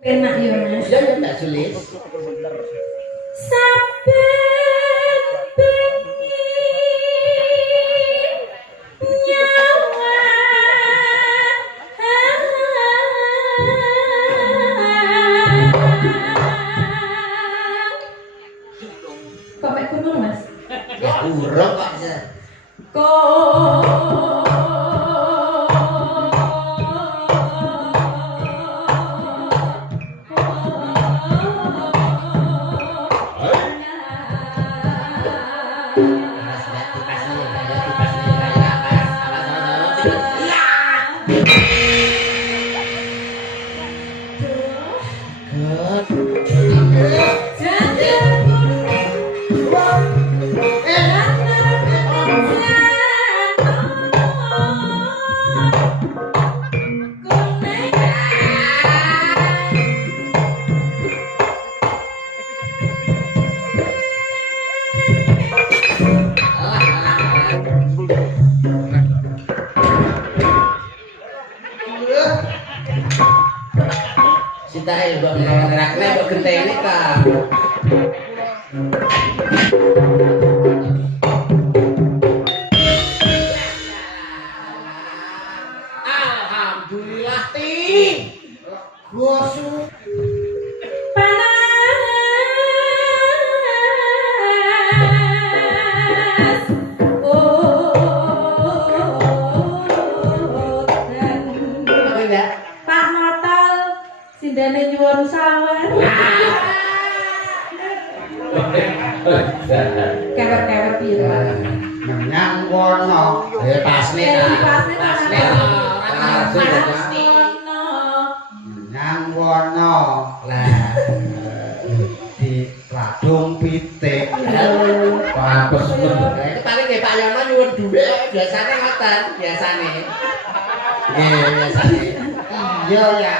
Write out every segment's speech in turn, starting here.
Enak ya Mas. Iya ya Mbak Sulis. Saben bengi nyawa kok mek kurung Mas? Ya kurang kok. Kok Sitahe mbok nerakne mbok genteni ta. Alhamdulillah ti. Gosu panas. apa ya? Pak Motal sindane nyuwun sawer. Kewer-kewer pira. Menyang wono. Pasne ta. Pasne. Menyang wono. Lah di Radung Pitik. Papes men. Itu paling nggih Pak Yono nyuwun dhuwit biasane ngoten, biasane. Nggih, biasane. Iya ya.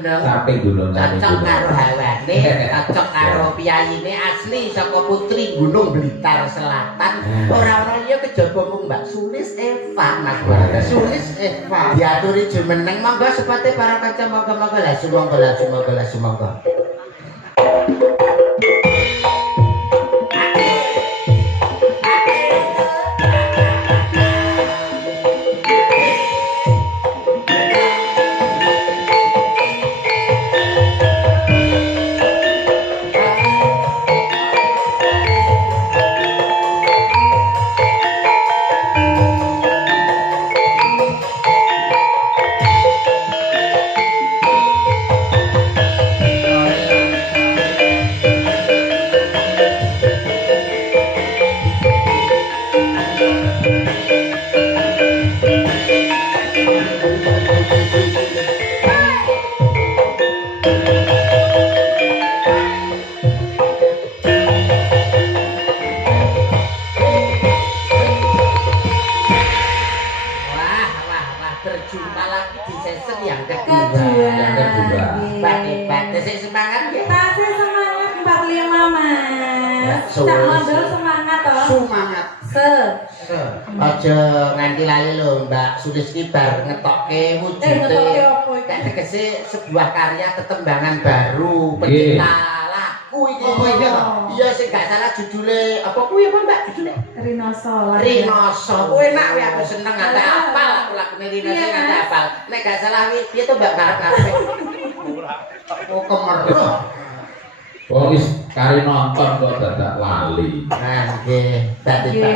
Samping gunung Cocok karo hawane, cocok karo piyayine asli saka Putri Gunung Blitar Selatan. Ora-ora iya kejaba mung Mbak Sulis Eva, Mas. Sulis Eva. Diaturi jumeneng monggo sepate para kaca monggo-monggo lah sumangga. Berjumpa lagi di season yang kedua. Hebat. Sik semangat ya. Tasih semangat 45 Mas. Cak Mondol semangat toh. Semangat. Aja nganti lali lho Mbak Sulis ki bar ngetokke wujude. Ngetokke apa iki? Tak tegese sebuah karya tetembangan baru pencipta lagu iki. Oh, iya. Iya sing gak salah judule apa kuwi apa Mbak judule? Rinoso. Kuwi enak kuwi aku seneng ada apal aku lagune Rinoso ada apal. Nek gak salah kuwi piye to Mbak ngarep-ngarep. Oh kemeruh. Oh wis kari nonton kok dadak lali. Nah, nggih. Dadi Pak.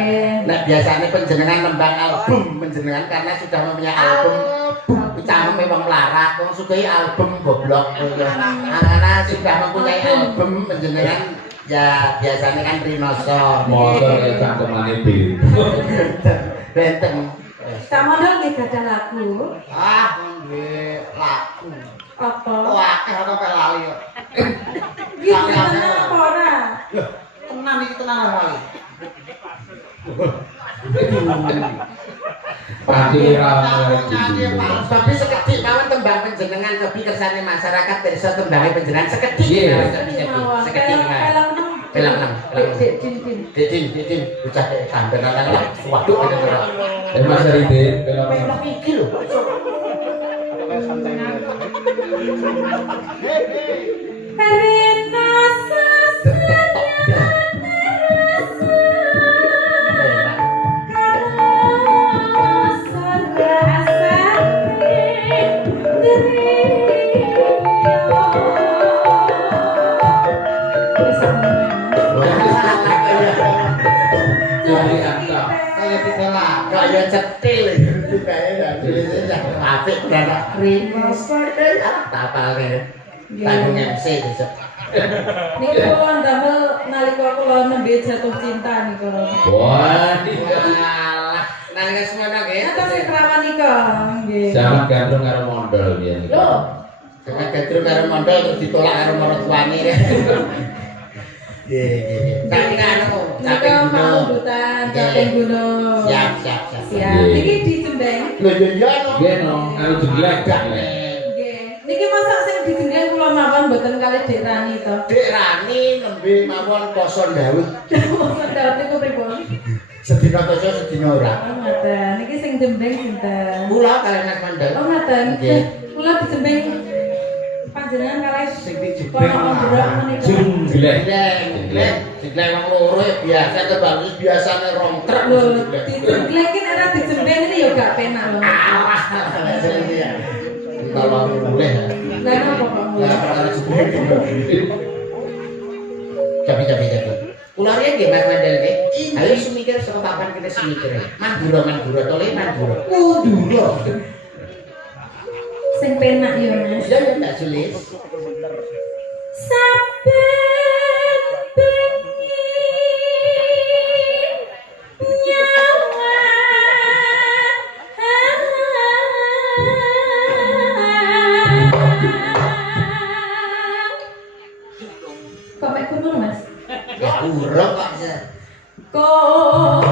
Nek biasane panjenengan nembang album panjenengan karena sudah mempunyai album. Cangkeme wong melarat, wong sukai album goblok. Anak-anak sudah mempunyai album panjenengan ya biasanya kan Rinoso. Motor kayak cangkemane di. Benteng. Cak Mondol nggih gadah lagu. Ah, nggih lagu. Apa? Wah, apa lali kok. Iki tenan apa ora? Loh, tenan iki tenan lali. Tapi sekedhik mawon tembang panjenengan cobi kersane masyarakat desa tembange panjenengan sekedhik. Sekedhik. Pelang. Didin, bocah sampeyan nang waduh kene ora. Mas Ride, Pelang iki lho. Rina sasanya Jadi angka. Kayak tiga lah, kayak cetil itu kayak dan apik beranak Rina saya tapalnya tanggung MC besok. Niku kula ndamel nalika kula nembe jatuh cinta niku. Wah, Walah, nalika semono nggih. Atas sing perawan nika nggih. sama gandrung karo mondol biyen. Lho, Jangan gadru karo mondol terus ditolak karo marang tuane. Nggih. Tapi anu, nika capek mau gunung. dutan caping gunung. Siap. Siap. Niki dijembeng. Lho yo yo no. Nggih no, anu jeglek. Nggih. Niki masak sing dijembeng kula mawon mboten kalih Dik Rani to. Dik Rani nembe mawon poso Daud. Sedawet niku pripun? Sedina poso sedina ora. Oh, ngoten. Niki sing jembeng sinten? Kula kalian Mas Mandel. Oh, ngoten. Nggih. Kula dijembeng panjenengan kalih Sing dijembeng. kono ndrok menika. Jeglek. Jeglek wong loro ya biasa kebagus biasane rong truk Lho, jeglek. dijemblekin ora dijembeng ini ya gak penak lho. Alah, ya. Kalau boleh. Lah napa kok mulai? Lah perkara jeglek. Capi. Kula riyen nggih Mas Mandel nggih. Ayo semikir saka papan kita semikir. Mandura tole mandura. Mandura. Sing penak ya Mas. Ya tak sulis. Saben bengi nyawa kok mek kuno Mas? Ya urung kok.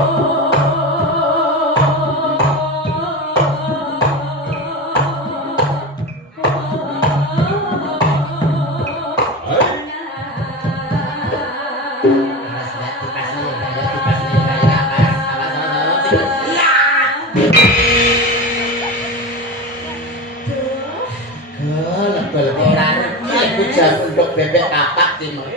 Untuk bebek kapak timur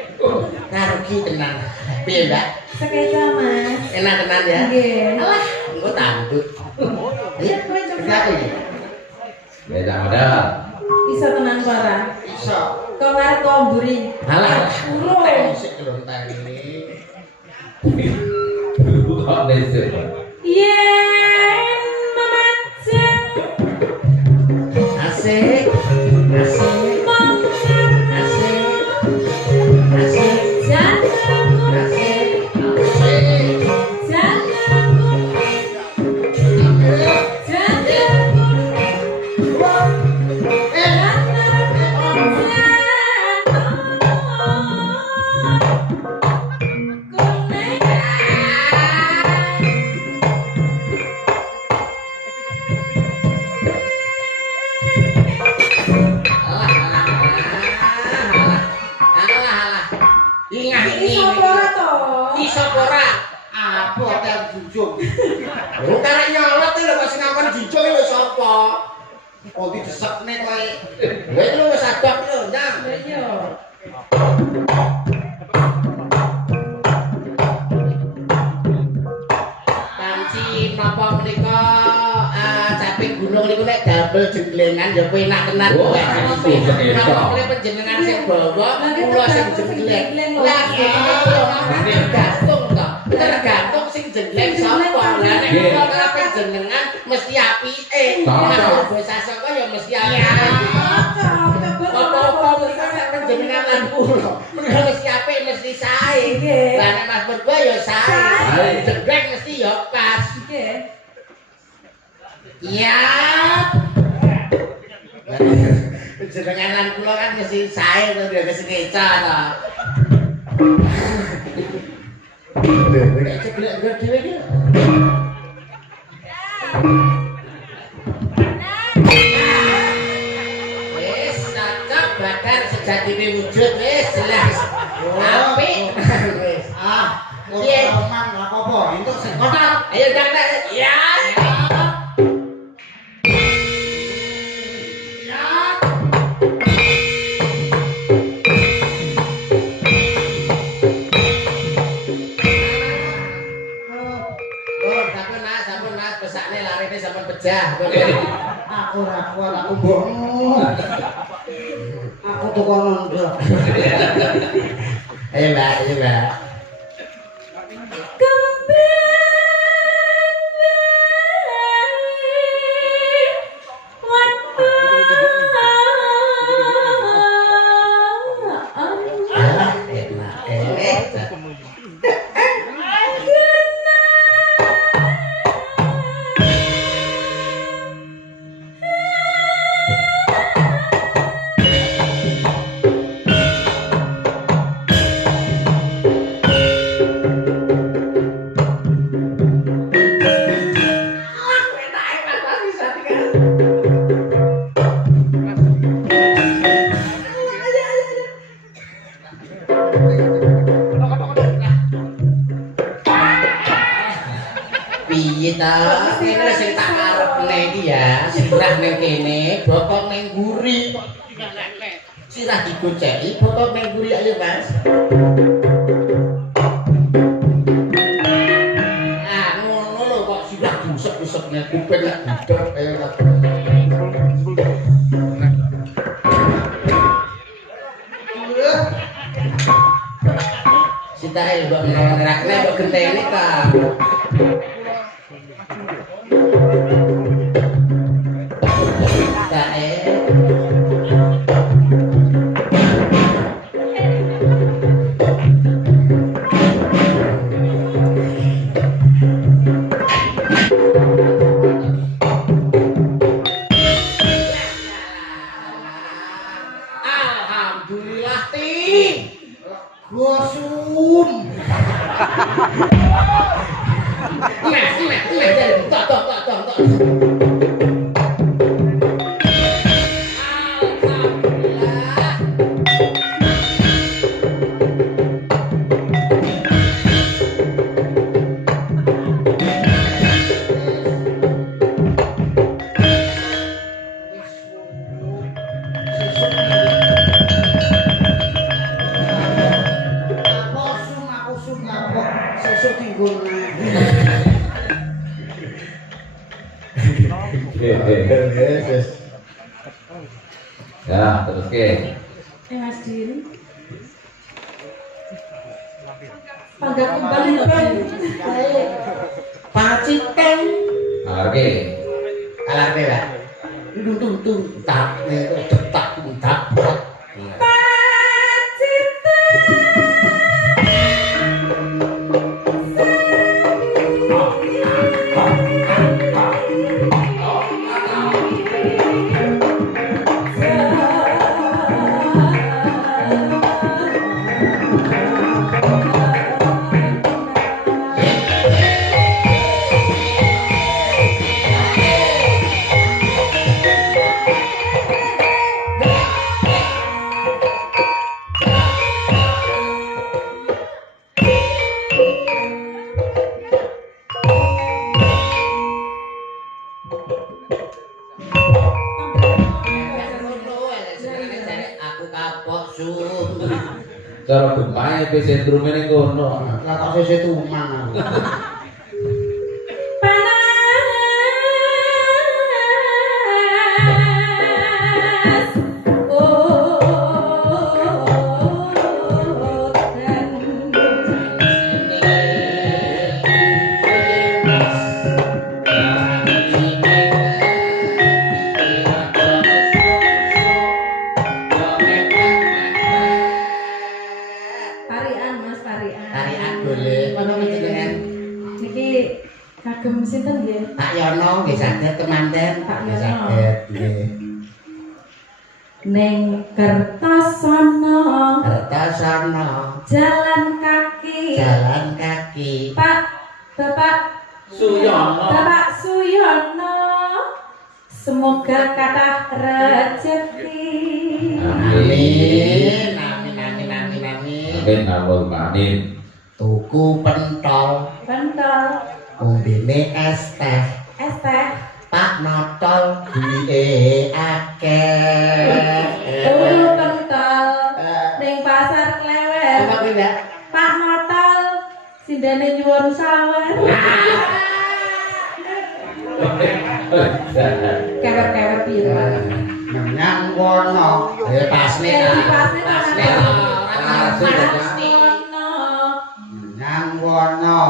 ngarugi tenan piye mbak? Sekeca Mas. Enak tenan ya? Nggih. Alah engko tanduk iya kowe coba iki Beda modal. Iso tenan para. iso Kok ngarep kok mburi. alah Urung. sik kelontar ini Kok nesek. Yen memacem asik asik mongsen asik janganku asik janganku Karena nyolot itu lho masih ngangkon jinjung itu siapa? Oh didesekne kowe. Lha itu wis adok lho, Nyang. Iya. Panci napa menika caping gunung niku nek damel jenglengan ya kowe enak tenan Oh, kowe. itu enak. Napa kowe panjenengan sing bawa kula sing jengleng. Lah tergantung to. Tergantung sing jengleng sapa. Lah nek kula ora panjenengan mesti apike. Nek basa saka ya mesti apike. Apa-apa mereka nek panjenengan lan kula. Mereka mesti apik mesti sae. Lah nek Mas berdua ya sae. Jengleng mesti ya pas. Nggih. Iya. Jenengan lan kula kan mesti sae to dia kesekeca to. Lho, nek ceklek dhewe iki. Wis cocok bakar sejatine wujud wis jelas. Apik. Wis. Piye? Omang apa-apa, entuk sing Kotak. Ayo Kang. Ya. ya. Aku ora kuat, aku bohong. Aku tukang nondok. Ayo Mbak, ayo Mbak. Piye ta? Kene sing tak arepne iki ya, sirah ning kene, bokong ning mburi. Sirah digoceki, bokong ning mburi ayo, Mas. Ah, ngono lho kok sirah busek-busek ning kuping lak budek ayo. Sitae mbok ngerakne mbok genteni ta. Alhamdulillah ti. Gosum. Tok. Ya, terus ke. Mas Din. Panggap kembali Ben. Paciten. Oke. Alarme lah. Tung tak detak tak. Cara gempanya pe sentrum ini kono. Lah kok sesuk tuman aku. Kagem sinten nggih? Pak Yono nggih saged temanten. Pak Yono. Saged nggih. Ning Kertosono. Jalan kaki. Bapak Suyono. Semoga kathah rezeki. Amin. Amin Allahumma. Tuku pentol. Umbine es teh. Pak notol duwe akeh. Tuku pentol ning pasar Klewer. Apa kuwi, Mbak? Pak notol sindene nyuwun sawer. Kewer-kewer pira. Menyang wono. Ya pasne ta. Pasne ta. Menyang wono.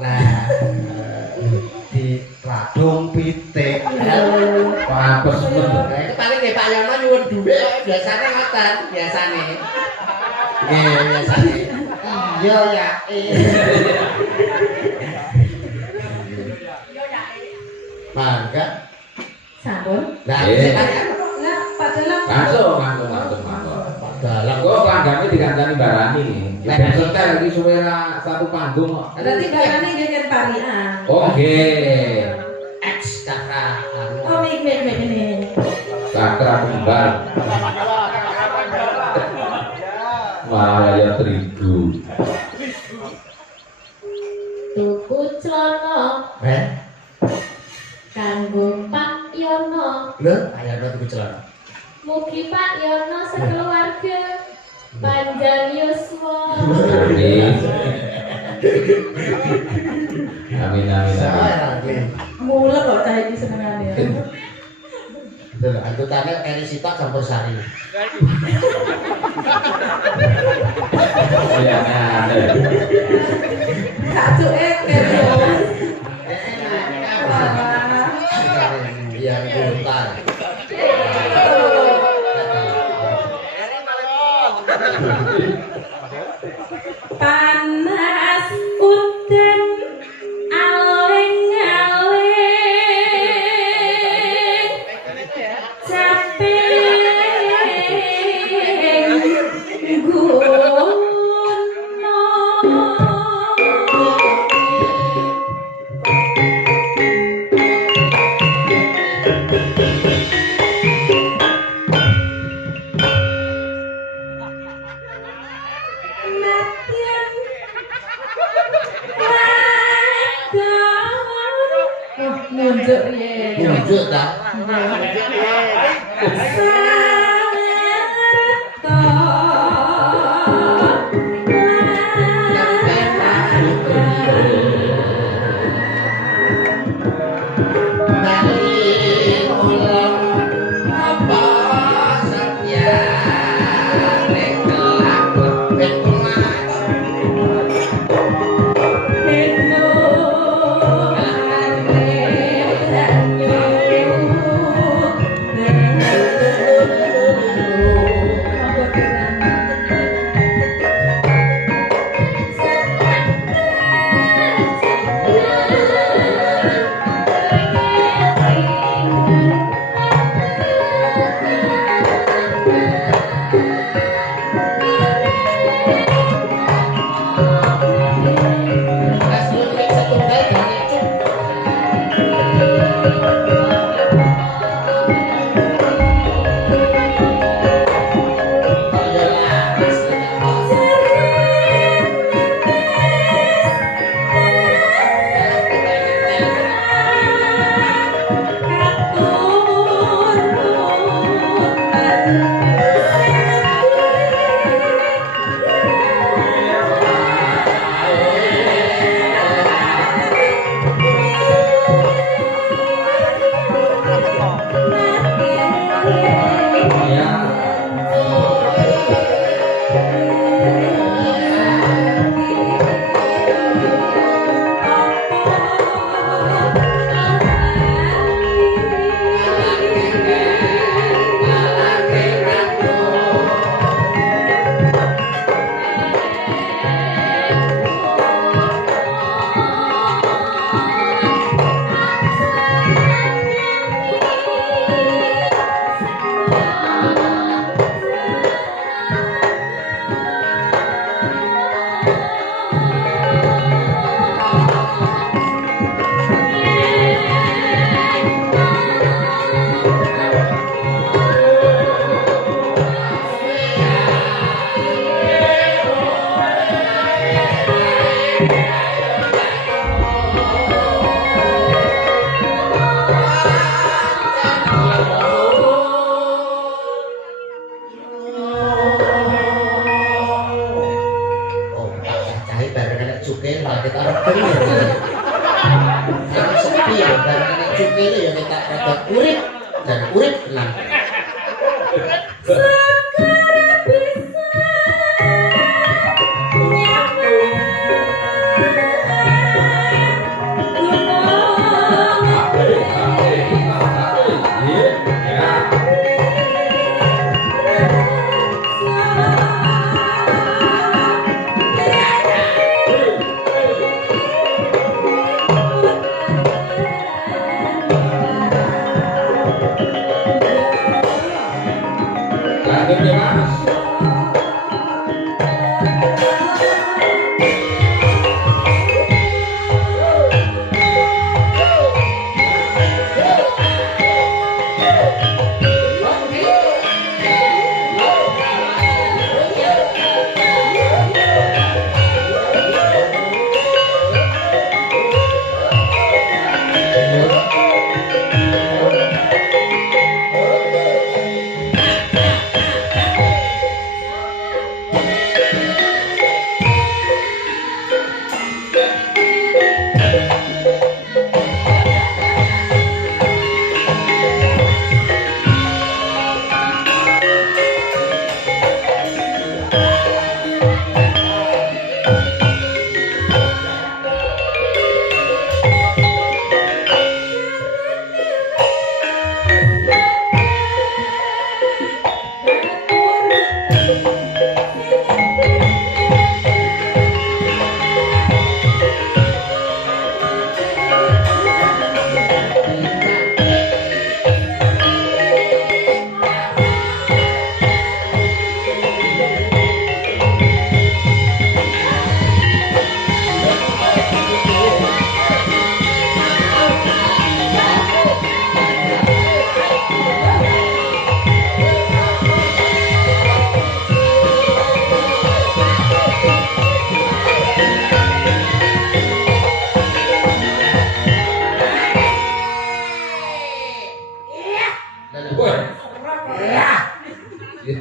Lah, Di Radung Pitik. Papes men. itu paling nggih Pak Yono nyuwun dhuwit biasane ngoten, biasane. Nggih, biasane. Iya ya. Mangga. Sampun. Lah, Eh. Lah, Pak Dalang. Langsung. dalam Kok kanggane dikancani barani. Ya ben setel iki suwera satu panggung kok. Berarti barane nggih kan parian. Oh nggih. X kakak. Oh, mik ini. Sakra kembar. Malaya terigu. Tuku celana kanggo Pak Yono. Lho, ayo ndo tuku celana. Mugi Pak Yono sekeluarga panjang yuswa. Amin. Saya lagi. Mulek kok cah iki senengane. Lho, anggotane Eri Sitok campur sari. Ya ada. Sacuke kene. Yang hutan. Panas udan aling-aling caping gunung. Nunjuk ye. Tunjuk ta. Thank you. tetep urip dan urip tenang. Sekarang bisa Lanjut ya Mas.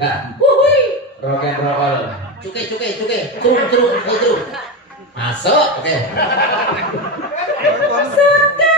Ya. Rock and roll. Cukai. Truk. Masuk. Oke. Sekarang